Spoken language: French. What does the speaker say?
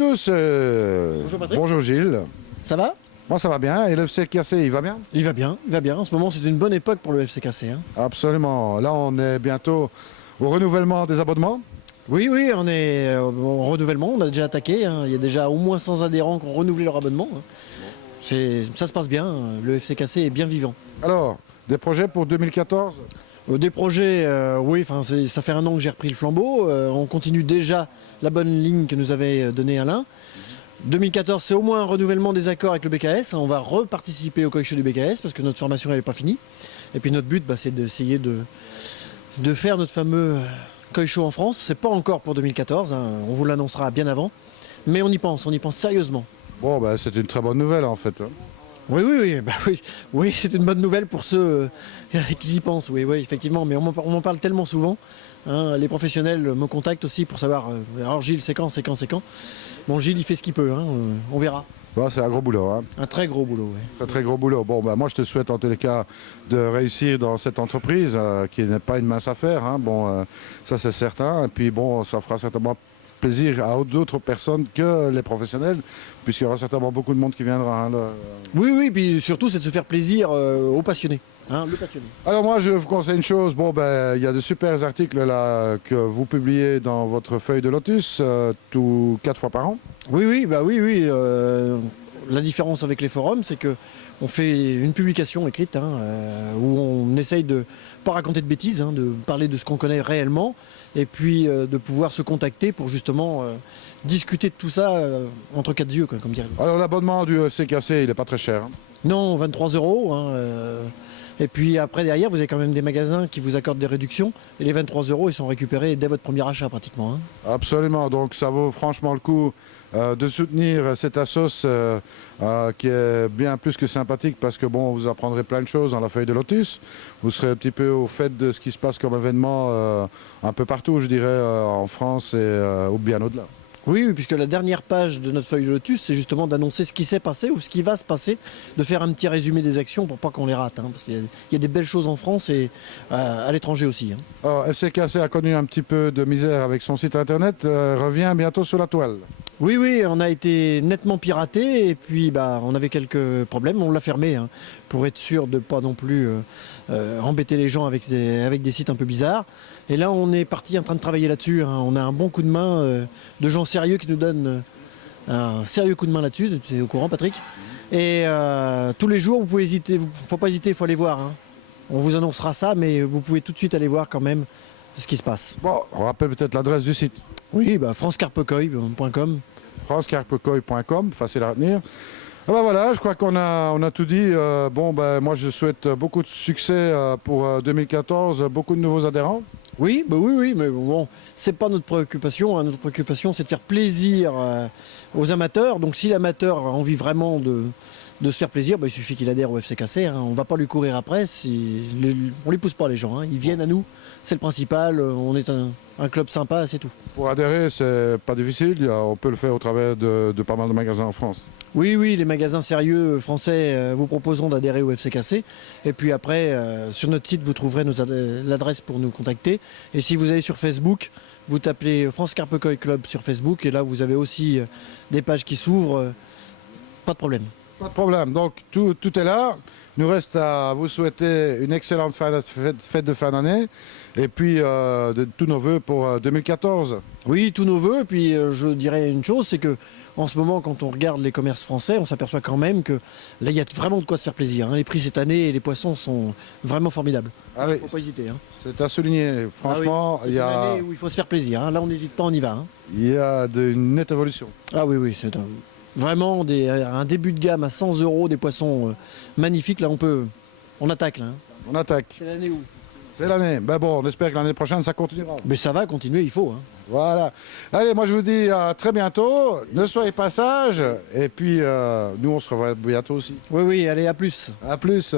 tous. Bonjour Patrick. Bonjour Gilles. Ça va? Moi ça va bien. Et le FCKC, il va bien? Il va bien, il va bien. En ce moment, c'est une bonne époque pour le FCKC. Absolument. Là, on est bientôt au renouvellement des abonnements. Oui, on est au renouvellement. On a déjà attaqué. Il y a déjà au moins 100 adhérents qui ont renouvelé leur abonnement. Ça se passe bien. Le FCKC est bien vivant. Alors, des projets pour 2014? Des projets, oui, ça fait un an que j'ai repris le flambeau. On continue déjà la bonne ligne que nous avait donnée Alain. 2014, c'est au moins un renouvellement des accords avec le BKS. On va reparticiper au Koi-Show du BKS parce que notre formation n'est pas finie. Et puis notre but, c'est d'essayer de faire notre fameux Koi-Show en France. C'est pas encore pour 2014, on vous l'annoncera bien avant. Mais on y pense sérieusement. Bon, c'est une très bonne nouvelle en fait. Oui, c'est une bonne nouvelle pour ceux qui y pensent, oui, effectivement, mais on m'en parle tellement souvent. Les professionnels me contactent aussi pour savoir, alors Gilles, c'est quand? Bon, Gilles, il fait ce qu'il peut, on verra. C'est un gros boulot. Un très gros boulot, oui. Très gros boulot. Bon, moi je te souhaite en tous les cas de réussir dans cette entreprise qui n'est pas une mince affaire. Ça c'est certain. Et puis bon, ça fera certainement plaisir à d'autres personnes que les professionnels, puisqu'il y aura certainement beaucoup de monde qui viendra. Oui, puis surtout c'est de se faire plaisir aux passionnés, le passionné. Alors moi je vous conseille une chose, il y a de super articles là que vous publiez dans votre feuille de Lotus, tout 4 fois par an. Oui. La différence avec les forums, c'est que on fait une publication écrite où on essaye de pas raconter de bêtises, de parler de ce qu'on connaît réellement, et puis de pouvoir se contacter pour justement discuter de tout ça entre quatre yeux, comme dirait. Alors l'abonnement du CKC, il n'est pas très cher. Non, 23 €. Et puis après, derrière, vous avez quand même des magasins qui vous accordent des réductions. Et les 23 €, ils sont récupérés dès votre premier achat pratiquement. Absolument, donc ça vaut franchement le coup de soutenir cette assos qui est bien plus que sympathique parce que vous apprendrez plein de choses dans la feuille de Lotus. Vous serez un petit peu au fait de ce qui se passe comme événement un peu partout, je dirais, en France et ou bien au-delà. Oui, puisque la dernière page de notre feuille de Lotus, c'est justement d'annoncer ce qui s'est passé ou ce qui va se passer, de faire un petit résumé des actions pour pas qu'on les rate, parce qu'il y a des belles choses en France et à l'étranger aussi. Alors, FCKC a connu un petit peu de misère avec son site internet, revient bientôt sur la toile. Oui, on a été nettement piraté et puis on avait quelques problèmes, on l'a fermé pour être sûr de ne pas non plus embêter les gens avec des sites un peu bizarres. Et là on est parti en train de travailler là-dessus, on a un bon coup de main de gens sérieux qui nous donnent un sérieux coup de main là-dessus, tu es au courant Patrick. Et tous les jours, faut pas hésiter, il faut aller voir. On vous annoncera ça, mais vous pouvez tout de suite aller voir quand même ce qui se passe. Bon, on rappelle peut-être l'adresse du site. Oui, francecarpecoy.com. francecarpecoy.com, facile à retenir. Voilà, je crois qu'on a tout dit. Moi je souhaite beaucoup de succès pour 2014, beaucoup de nouveaux adhérents. Oui, mais bon, c'est pas notre préoccupation. Notre préoccupation, c'est de faire plaisir aux amateurs. Donc si l'amateur a envie vraiment de se faire plaisir, il suffit qu'il adhère au FCKC. On va pas lui courir après. On les pousse pas les gens. Ils viennent à nous. C'est le principal. On est un club sympa, c'est tout. Pour adhérer, c'est pas difficile. On peut le faire au travers de pas mal de magasins en France. Oui, les magasins sérieux français vous proposeront d'adhérer au FCKC. Et puis après, sur notre site, vous trouverez l'adresse pour nous contacter. Et si vous allez sur Facebook, vous tapez France Carpecoy Club sur Facebook. Et là, vous avez aussi des pages qui s'ouvrent. Pas de problème. Pas de problème. Donc, tout est là. Il nous reste à vous souhaiter une excellente fête de fin d'année. Et puis, de tous nos voeux pour 2014. Oui, tous nos voeux. Et puis, je dirais une chose, c'est que en ce moment, quand on regarde les commerces français, on s'aperçoit quand même que là, il y a vraiment de quoi se faire plaisir. Les prix cette année et les poissons sont vraiment formidables. Il ne faut pas hésiter. C'est à souligner. Franchement, il y a une année où il faut se faire plaisir. Là, on n'hésite pas, on y va. Il y a une nette évolution. Ah oui, c'est vraiment un début de gamme à 100 €, des poissons magnifiques. Là, on attaque. Là. On attaque. C'est l'année où? C'est l'année. On espère que l'année prochaine, ça continuera. Mais ça va continuer, il faut. Voilà. Allez, moi je vous dis à très bientôt. Ne soyez pas sages. Et puis, nous, on se revoit bientôt aussi. Oui, allez, à plus. À plus.